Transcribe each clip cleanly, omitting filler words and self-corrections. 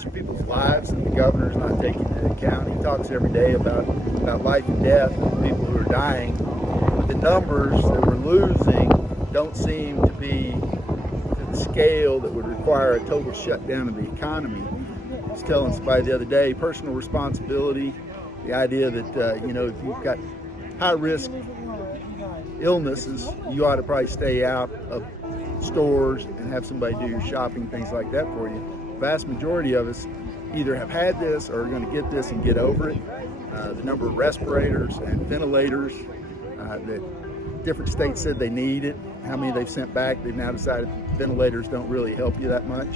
these are people's lives that the governor's not taking into account. He talks every day about life and death and people who are dying. But the numbers that we're losing don't seem to be to the scale that would require a total shutdown of the economy. I was telling somebody the other day, personal responsibility, the idea that, if you've got high-risk illnesses, you ought to probably stay out of stores and have somebody do your shopping, things like that for you. The vast majority of us either have had this or are going to get this and get over it. The number of respirators and ventilators that different states said they needed, how many they've sent back, they've now decided ventilators don't really help you that much.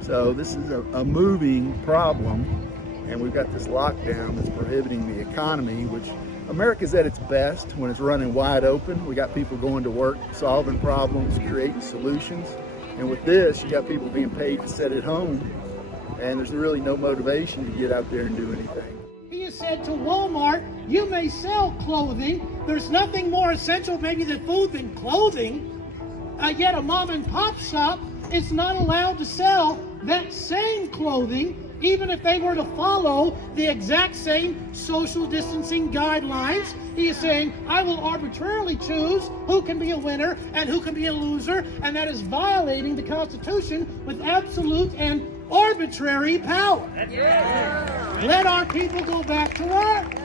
So this is a moving problem, and we've got this lockdown that's prohibiting the economy, which America's at its best when it's running wide open. We got people going to work, solving problems, creating solutions. And with this, you got people being paid to sit at home, and there's really no motivation to get out there and do anything. He has said to Walmart, you may sell clothing. There's nothing more essential maybe than food than clothing. Yet a mom and pop shop is not allowed to sell that same clothing, even if they were to follow the exact same social distancing guidelines. He is saying, I will arbitrarily choose who can be a winner and who can be a loser, and that is violating the Constitution with absolute and arbitrary power. Yeah. Let our people go back to work.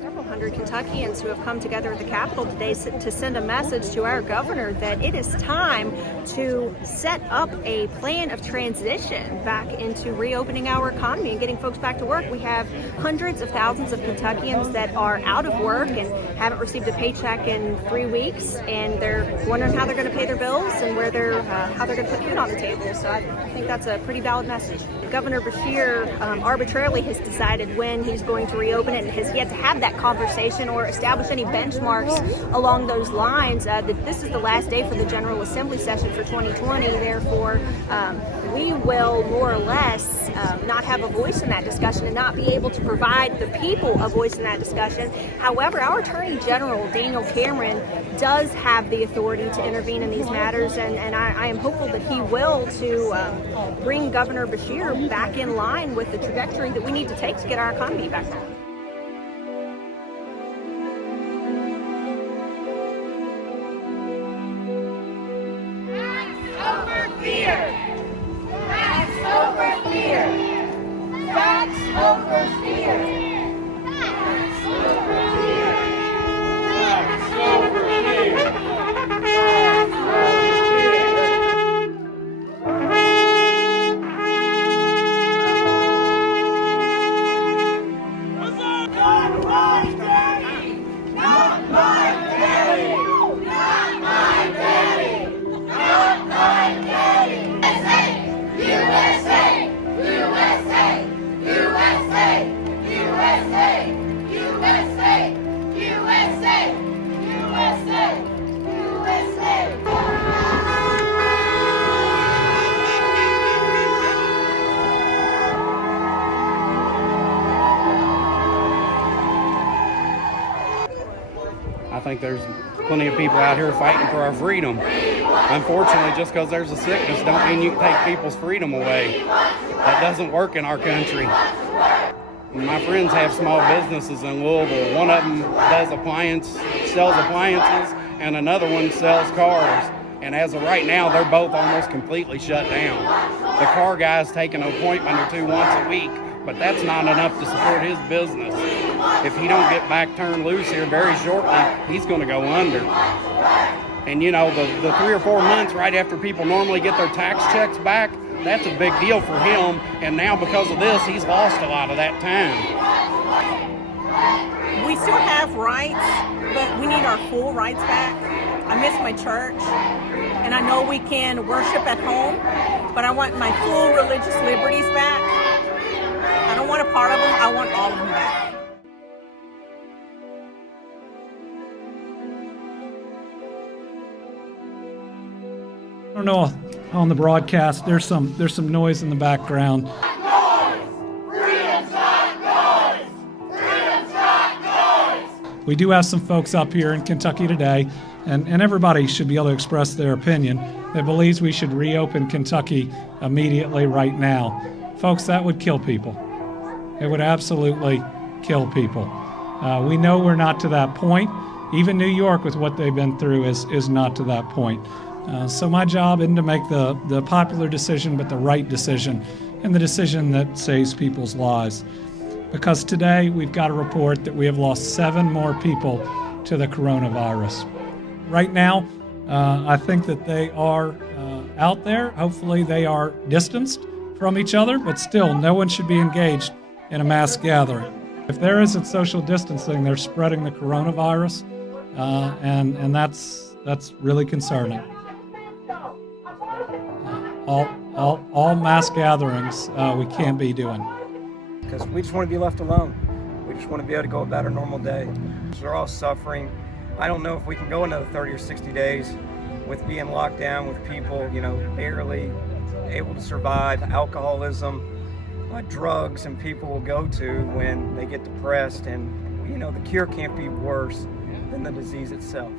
Several hundred Kentuckians who have come together at the Capitol today to send a message to our governor that it is time to set up a plan of transition back into reopening our economy and getting folks back to work. We have hundreds of thousands of Kentuckians that are out of work and haven't received a paycheck in 3 weeks, and they're wondering how they're going to pay their bills and how they're going to put food on the table. So I think that's a pretty valid message. Governor Beshear arbitrarily has decided when he's going to reopen it and has yet to have that conversation or establish any benchmarks along those lines. That this is the last day for the General Assembly session for 2020. Therefore, we will more or less not have a voice in that discussion and not be able to provide the people a voice in that discussion. However, our Attorney General, Daniel Cameron, does have the authority to intervene in these matters, and I am hopeful that he will to bring Governor Beshear back in line with the trajectory that we need to take to get our economy back on. I think there's plenty of people out here fighting for our freedom. Unfortunately, just because there's a sickness don't mean you can take people's freedom away. That doesn't work in our country. My friends have small businesses in Louisville. One of them sells appliances, and another one sells cars. And as of right now, they're both almost completely shut down. The car guy's taking an appointment or two once a week, but that's not enough to support his business. If he don't get back turned loose here very shortly, he's going to go under. And the 3 or 4 months right after people normally get their tax checks back, that's a big deal for him. And now because of this, he's lost a lot of that time. We still have rights, but we need our full rights back. I miss my church, and I know we can worship at home, but I want my full religious liberties back. I don't want a part of them, I want all of them back. I don't know, on the broadcast, there's some noise in the background. We do have some folks up here in Kentucky today, and everybody should be able to express their opinion that believes we should reopen Kentucky immediately right now. folks, that would kill people. It would absolutely kill people. We know we're not to that point. Even New York, with what they've been through, is not to that point. So my job isn't to make the popular decision, but the right decision, and the decision that saves people's lives. Because today we've got a report that we have lost 7 more people to the coronavirus. Right now, I think that they are out there. Hopefully they are distanced from each other, but still, no one should be engaged in a mass gathering. If there isn't social distancing, they're spreading the coronavirus, and that's really concerning. All mass gatherings we can't be doing. Because we just want to be left alone. We just want to be able to go about our normal day. We're all suffering. I don't know if we can go another 30 or 60 days with being locked down, with people, barely able to survive, alcoholism, drugs, and people will go to when they get depressed. And, the cure can't be worse than the disease itself.